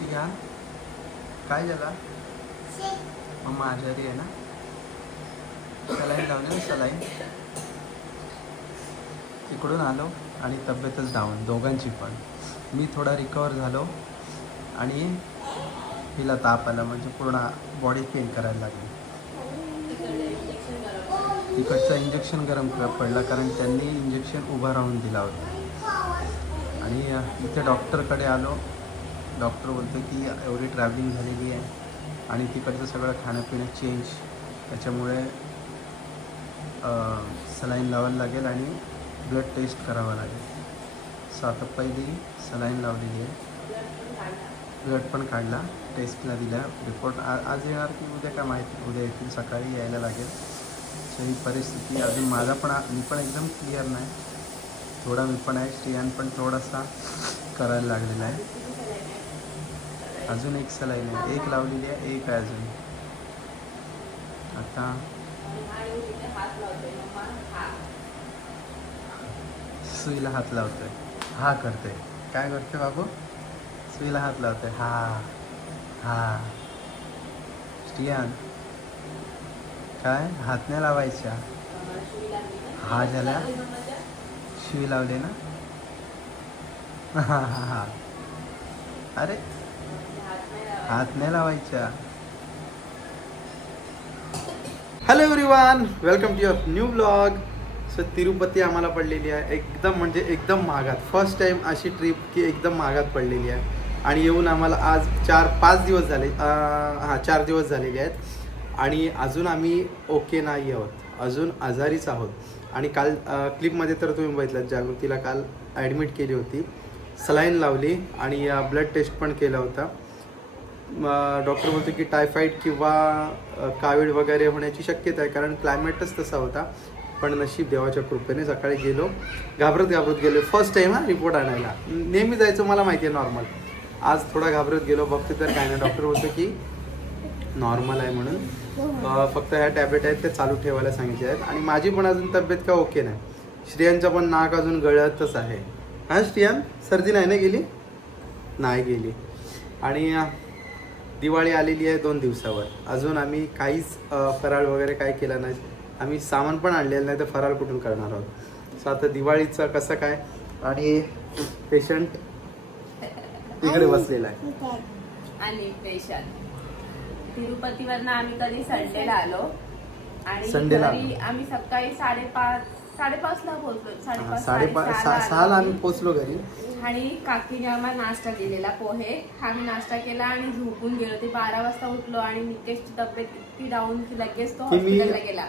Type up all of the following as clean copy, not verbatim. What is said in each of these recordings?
स्टिया काय झाला? मम्मा आजारी आहे ना? सलाईन लावली ना सलाईन. इकडून आलो आणि तब्येतच डाऊन दोघांची पण. मी थोडा रिकवर झालो आणि हिला ताप आला म्हणजे पूर्ण बॉडी पेन करायला लागली. तिकडचं इंजेक्शन गरम पडलं कारण त्यांनी इंजेक्शन उभं राहून दिला होता. आणि इथे डॉक्टरकडे आलो. डॉक्टर बोलतो की एवढी ट्रॅव्हलिंग झालेली आहे आणि तिकडचं सगळं खाणंपिणं चेंज, त्याच्यामुळे सलाईन लावायला लागेल आणि ब्लड टेस्ट करावा लागेल. सो आता पहिली सलाईन लावलेली आहे, ब्लड पण काढला, टेस्टला दिला. रिपोर्ट आज येणार की उद्या काय माहिती, उद्या येतील, सकाळी यायला लागेल. सो ही परिस्थिती अजून माझा पण मी पण एकदम क्लिअर नाही, थोडा मी पण आहे. श्रियान पण थोडासा करायला लागलेला आहे. अजून एक सलाईन आहे, एक लावलेली आहे, एक आहे अजून. आता सुईला हात लावतोय, हा करतोय. काय करतोय बाबू? सुईला हात लावतोय, हा हा. श्रियान काय हात नाही लावायच्या. हा झाला, शिवी लावले ना. हा हा हा. अरे हात नाही लावायच्या. Hello everyone, welcome to your new blog. So Tirupati आम्हाला पडलेली आहे एकदम म्हणजे एकदम महागात. फर्स्ट टाईम अशी ट्रिप की एकदम महागात पडलेली आहे. आणि येऊन आम्हाला आज 4-5 दिवस झाले, 4 दिवस झालेले आहेत. आणि अजून आम्ही ओके नाही आहोत, अजून आजारीच आहोत. आणि काल क्लिपमध्ये तर तुम्ही बघितलं, जागृतीला काल ॲडमिट केली होती, सलाईन लावली आणि ब्लड टेस्ट पण केला होता. डॉक्टर बोलतो की टायफॉईड किंवा कावीड वगैरे होण्याची शक्यता आहे, कारण क्लायमेटच तसा होता. पण नशीब देवाच्या कृपेने सकाळी गेलो, घाबरत गेलो. फर्स्ट टाईम रिपोर्ट आणायला. नेहमी जायचं मला माहिती आहे नॉर्मल. आज थोडा घाबरत गेलो, बघते तर काय नाही. डॉक्टर बोलतो की नॉर्मल आहे म्हणून, फक्त ह्या टॅब्लेट आहेत त्या चालू ठेवायला सांगितले आहेत. आणि माझी पण अजून तब्येत का ओके नाही. श्रियांचा पण नाक अजून गळतच आहे. हां श्रियान, सर्दी नाही ना गेली? नाही गेली. आणि दिवाळी आलेली आहे 2 दिवसावर. अजून आम्ही काहीच फराळ वगैरे काय केला नाही. आम्ही सामान पण आणलेलं नाही, तर फराळ कुठून करणार आहोत. सो आता दिवाळीचं कसं काय. आणि पेशंट इकडे बसलेला आहे. आणि पेशंट तिरुपतीवरनं आम्ही कधी संडेला आलो आणि आम्ही सकाळी 5:30ला पोहोचलो. 6:30ला आम्ही पोहोचलो घरी. आणि काकीने आम्हाला नाश्ता दिलेला, पोहे. आम्ही नाश्ता केला आणि झोपून गेलो. ते 12 वाजता उठलो आणि निकेशची तब्येत इतकी डाऊन की लगेच तो हॉस्पिटलला गेला.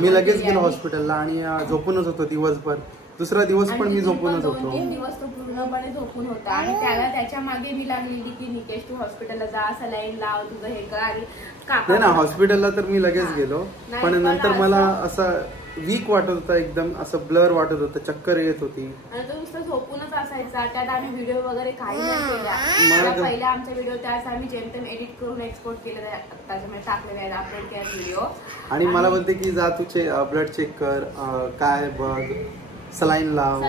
मी लगेच गेलो हॉस्पिटलला आणि झोपूनच होतो दिवसभर. दुसरा दिवस पण मी झोपूनच होतो. 2-3 दिवस तो पूर्णपणे झोपून होता. आणि त्याला त्याच्या मागे मी लागलेली की निकेश तू हॉस्पिटलला जा, सलाईन लाव, तुझं हे कर. आणि नाही ना, हॉस्पिटलला तर मी लगेच गेलो. पण नंतर मला असं वीक वाटत होता, एकदम असं ब्लर वाटत होतं, चक्कर येत होती. आणि तो नुसतं झोपूनच असायचा. त्यात आम्ही व्हिडिओ वगैरे काही नाही केला. पहिला आमचा व्हिडिओ त्यास आम्ही जेमतेम एडिट करून एक्सपोर्ट केलेला आहे, त्याच्यामध्ये टाकलेले आहेत, अपलोड केला व्हिडिओ. आणि मला बोलते की जा तू ब्लड चेक कर, काय बघ, सलाईन लाव.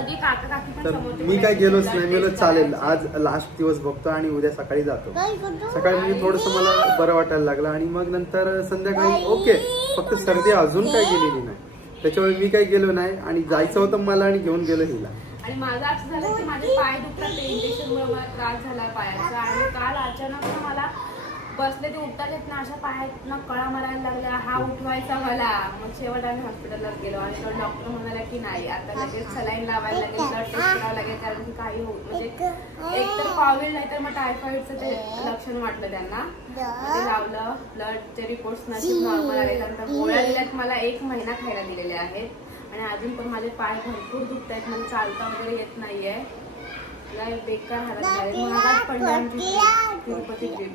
तर मी काय गेलोच नाही. मी चालेल आज लास्ट दिवस बघतो आणि उद्या सकाळी जातो. सकाळी म्हणजे थोडंसं मला बरं वाटायला लागलं. आणि मग नंतर संध्याकाळी ओके, फक्त सर्दी अजून काय गेलेली नाही, त्याच्यामुळे मी काही गेलो नाही. आणि जायचं होतं मला आणि घेऊन गेलो हिला. आणि माझं असं झालं की माझे पाय दुखतात, ते इंजेक्शनमुळे मला त्रास झाला पायाचा. आणि काल अचानक मला बसले ते उठता येत ना, अशा पायातनं कळा मारायला लागल्या, हा उठवायचा मला. मग शेवट आम्ही हॉस्पिटलला गेलो आणि तो डॉक्टर म्हणाला की नाही, आता लगेच सलाईन लावायला लागेल, ब्लड टेस्ट करावं लागेल, कारण की काही म्हणजे एक तर कोविड नाही तर मग टायफॉइडचं ते लक्षण वाटलं त्यांना. ते लावलं, ब्लडचे रिपोर्ट्स नशीब नॉर्मल आले. त्यानंतर गोळ्या दिल्यात मला 1 महिना खायला दिलेले आहेत. आणि अजून पण माझे पाय भरपूर दुखत आहेत, मला चालता वगैरे येत नाहीये. बेकार हालत तिरुपती ट्रिप.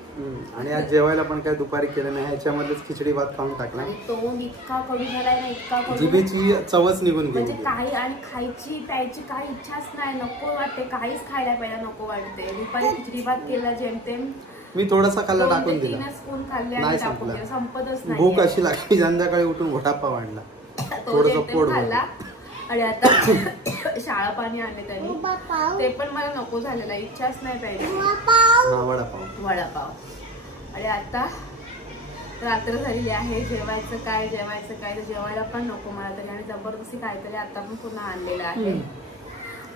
आणि आज जेवायला पण काय दुपारी केलं नाही, ह्याच्यामध्येच खिचडी भात खाऊन टाकला. तो इतका कडू झालाय ना, इतका कडू, जिभेची चवच निघून गेली. म्हणजे काही आणि खायची प्यायची काही इच्छाच नाही, नको वाटते, काहीच खायला पाहिजे नको वाटते. दुपारी खिचडी भात केला जेमतेम, मी थोडासा खाल्ला, टाकून दिला. 3 स्पून खाल्ले आणि टाकून दिला, संपतच नाही. भूक अशी लागली, संध्याकाळी उठून घोटापा वाढला, थोडंसं पोट भरला. आणि आता शाळा पाणी आणले त्यांनी, ते पण मला नको झालेलं, इच्छाच नाही पाहिजे. वडापाव वडापाव. आणि आता रात्र झालेली आहे, जेवायचं काय तर जेवायला पण नको मला तरी, आणि जबरदस्ती काहीतरी आता पण पुन्हा आणलेलं आहे.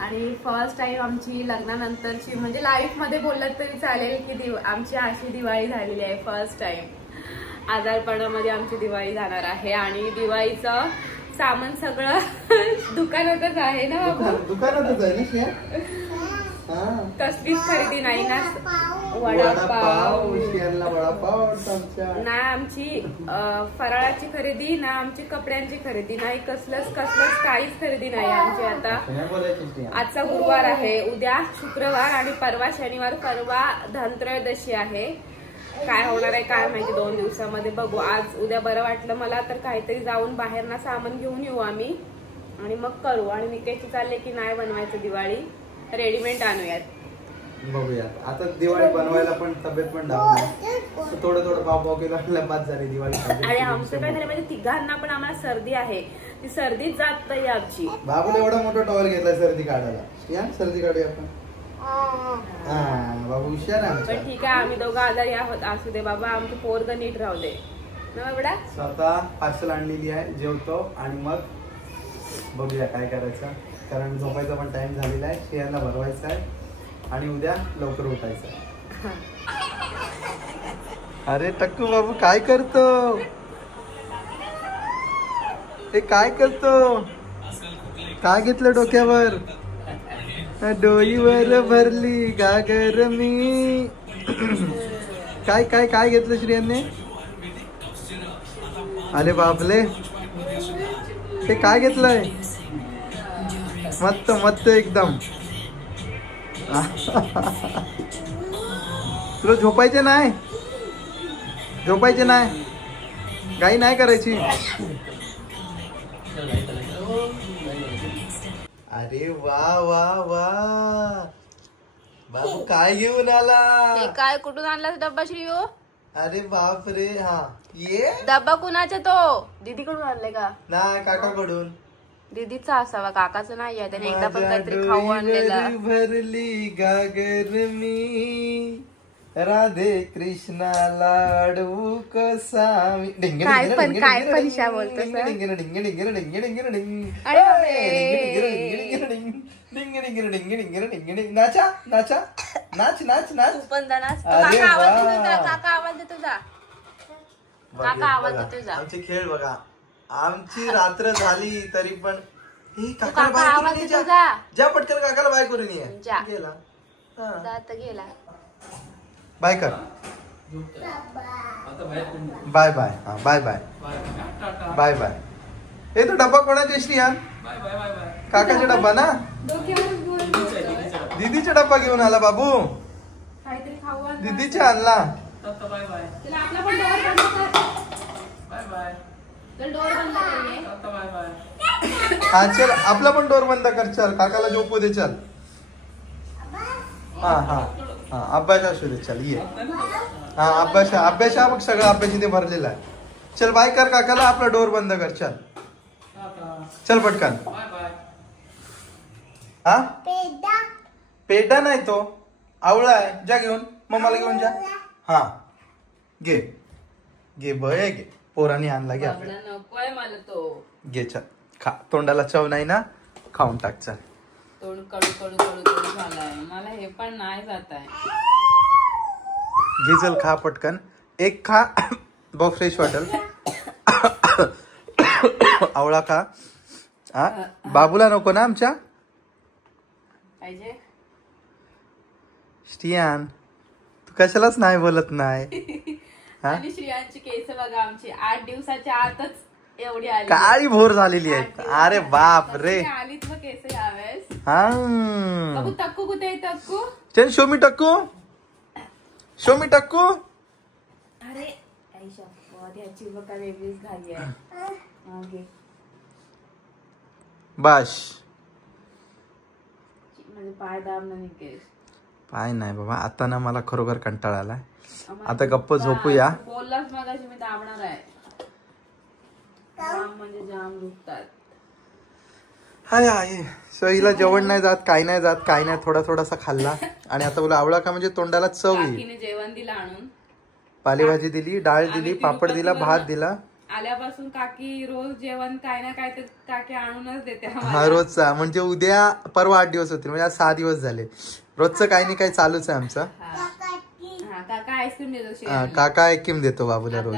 आणि फर्स्ट टाइम आमची लग्नानंतरची म्हणजे लाईफ मध्ये बोलत तरी चालेल की आमची अशी दिवाळी झालेली आहे. फर्स्ट टाइम आजारपणामध्ये आमची दिवाळी जाणार आहे. आणि दिवाळीचं सामान सगळं दुकानातच आहे ना बाबू, दुकानातच आहे ना. कसलीच खरेदी नाही ना. वडापाव ना आमची फराळाची खरेदी ना, आमची कपड्यांची खरेदी नाही, कसलंच काहीच खरेदी नाही आमची. आता आजचा गुरुवार आहे, उद्या शुक्रवार आणि परवा शनिवार, परवा धनत्रयोदशी आहे. काय होणार आहे काय माहिती 2 दिवसामध्ये, बघू. आज उद्या बरं वाटलं मला तर काहीतरी जाऊन बाहेर ना सामान घेऊन येऊ आम्ही आणि मग करू. आणि निकेशची चालले की नाही बनवायचं दिवाळी, रेडीमेड आणूयात. बघूया आता दिवाळी बनवायला पण तब्येत पण डाऊन, थोडं पाव किलो बाद झाली दिवाळी. आणि आमचं काय झालं म्हणजे तिघांना पण आम्हाला सर्दी आहे, ती सर्दीच जात नाही आमची. बाबूला एवढा मोठा टॉवेल घेतलाय सर्दी काढायला. सर्दी काढूया आपण. बाबू हुशार आहे. पण ठीक आहे, आम्ही दोघं आजारी आहोत, असू दे बाबा, आमचं पोरग नीट राहू दे ना एवढा. स्वतः पार्सल आणलेली आहे, जेवतो आणि मग बघूया काय करायचं, कारण झोपायचा पण टाइम झालेला आहे. श्रेयांना भरवायचा आहे आणि उद्या लवकर उठायचं आहे. अरे टक्कू बाबू काय करतो, हे काय करतो, काय घेतलं डोक्यावर, डोईवर भरली गागर मी. काय काय काय घेतलं श्रेयांने, अरे बापले हे काय घेतलंय, मस्त मस्त एकदम. तुला झोपायचे नाही, घाई नाही करायची. अरे वा वा वा बाबू काय घेऊन आला, काय कुठून आणला डब्बा श्रीओ. अरे बाप रे. हा ये डब्बा कुणाचा, तो दीदीकडून आणले का. नाही काकाकडून. दीदीचा असावा, काकाचं नाही आहे, त्याने एकदा पण काहीतरी खाऊ आणलेला. भरली गागर मी राधे कृष्णा लाडू कसा. काय पण शा बोलतो नाचा नाचा नाच नाच नाच. पण काका आवाज देतो जा, काका आवाज देतो जा. आमचे खेळ बघा, आमची रात्र झाली तरी पण काका आवाज देतो जा. जा पटकन काकाला बाय करून ये. गेला गेला, बाय कर, बाय बाय. हा बाय बाय बाय बाय. हे तो डब्बा कोणाचा श्रिया, काकाचा डब्बा ना, दीदीचा डब्बा घेऊन आला बाबू, दीदीचा आणला. हा चल आपला पण डोर बंद कर, चल काकाला झोपू दे, चल. हा हा हा अभ्यास असू दे, चल ये. हा अभ्यास बघ, सगळं अभ्यास इथे भरलेला आहे. चल बाय कर काकाला, आपला डोर बंद कर, चल चल पटकन. हा पेढा नाही तो आवळा आहे, जा घेऊन, मम्माला घेऊन जा. हा घे घे बय घे, पोरांनी आणला, घे नकोय मला तो. घे चल खा, तोंडाला चव नाही ना, खाऊन टाक चल. तोंड कडू कडू कडू कडू झालाय, मला हे पण नाही जात आहे. घे चल खा पटकन, एक खा बघ फ्रेश वाटेल. आवळा खा. हा बाबूला नको ना आमच्या पाहिजे. श्रियान तू कशालाच नाही बोलत नाही. आणि श्रियांची केस बघा, आमची 8 दिवसाच्या आतच एवढी आली, काळी भोर झालेली आहे. अरे बाप रे, आलीच मग केस यावेळेस. हा बघू टक्कू कुठे आहे, टक्कू चल शो मी टक्कू. अरे ह्याची बघा वेगळीच झाली आहे. बस म्हणजे पाय दाब नाही केस, पाय नाही बाबा, आता ना मला खरोखर कंटाळा आलाय. आता गप्प झोपूया. बोललाच मगाशी मी दाबणार आहे, जाम म्हणजे जाम दुखतात. हाय आहे. सो हिला जेवण नाही जात, काही नाही जात, काही नाही, थोडासा खाल्ला आणि आता बोला आवळा का म्हणजे तोंडाला चव येईल. काकीने जेवण दिलं आणून, पालेभाजी दिली, डाळ दिली, पापड दिला, भात दिला. आल्यापासून काकी रोज जेवण काय ना काय तर काकी आणूनच देते आम्हाला. हा रोजचा म्हणजे उद्या परवा 8 दिवस होतील म्हणजे आज 6 दिवस झाले. रोजचं काही नाही काही चालूच आहे आमचं. हा काका आईस्क्रीम देतो. काका आईस्क्रीम देतो बाबूला रोज.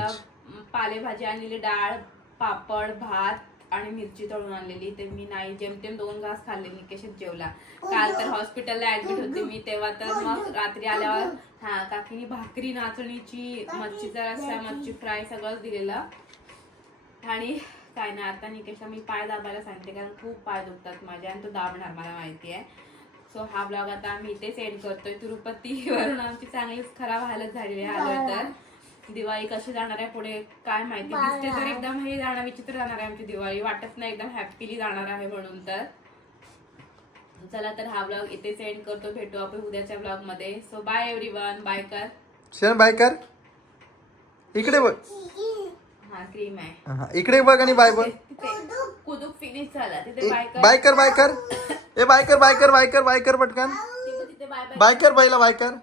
पालेभाजी आणलेली, डाळ, पापड, भात आणि मिरची तळून आणलेली. ते मी नाही जेमतेम 2 घास खाल्ले. निकेशच जेवला. काल तर हॉस्पिटलला ऍडमिट होते मी, तेव्हा तर मग रात्री आल्यावर काकीनी भाकरी, नाचणीची, मच्छीचा रस्सा, मच्छी फ्राय सगळंच दिलेलं. आणि काय नाही, आता निकेशला मी पाय दाबायला सांगते कारण खूप पाय दुखतात माझे आणि तो दाबणार मला माहिती आहे. सो हा ब्लॉग आता आम्ही इथेच एंड करतोय. तिरुपतीवरून आमची चांगलीच खराब हालत झालेली आहे. आलोय तर दिवाळी कशी जाणार आहे पुढे काय माहिती. दिसते तर एकदम हे जाणार विचित्र जाणार आहे आमची दिवाळी, वाटत नाही एकदम हॅपीली जाणार आहे म्हणून. तर चला तर हा ब्लॉग इथेच एंड करतो. भेटू आपण उद्याच्या ब्लॉग मध्ये. So bye everyone. बाय कर. चल बाय कर. इकडे बघ. हा क्रीम आहे इकडे बघ आणि बाय बोल. कुदूक फिनिश झाला तिथे. बाय कर बाय कर. ए बाय कर बाय कर बाय कर बाय कर पटकन. तिथे बाय बाय कर पहिला बाय कर.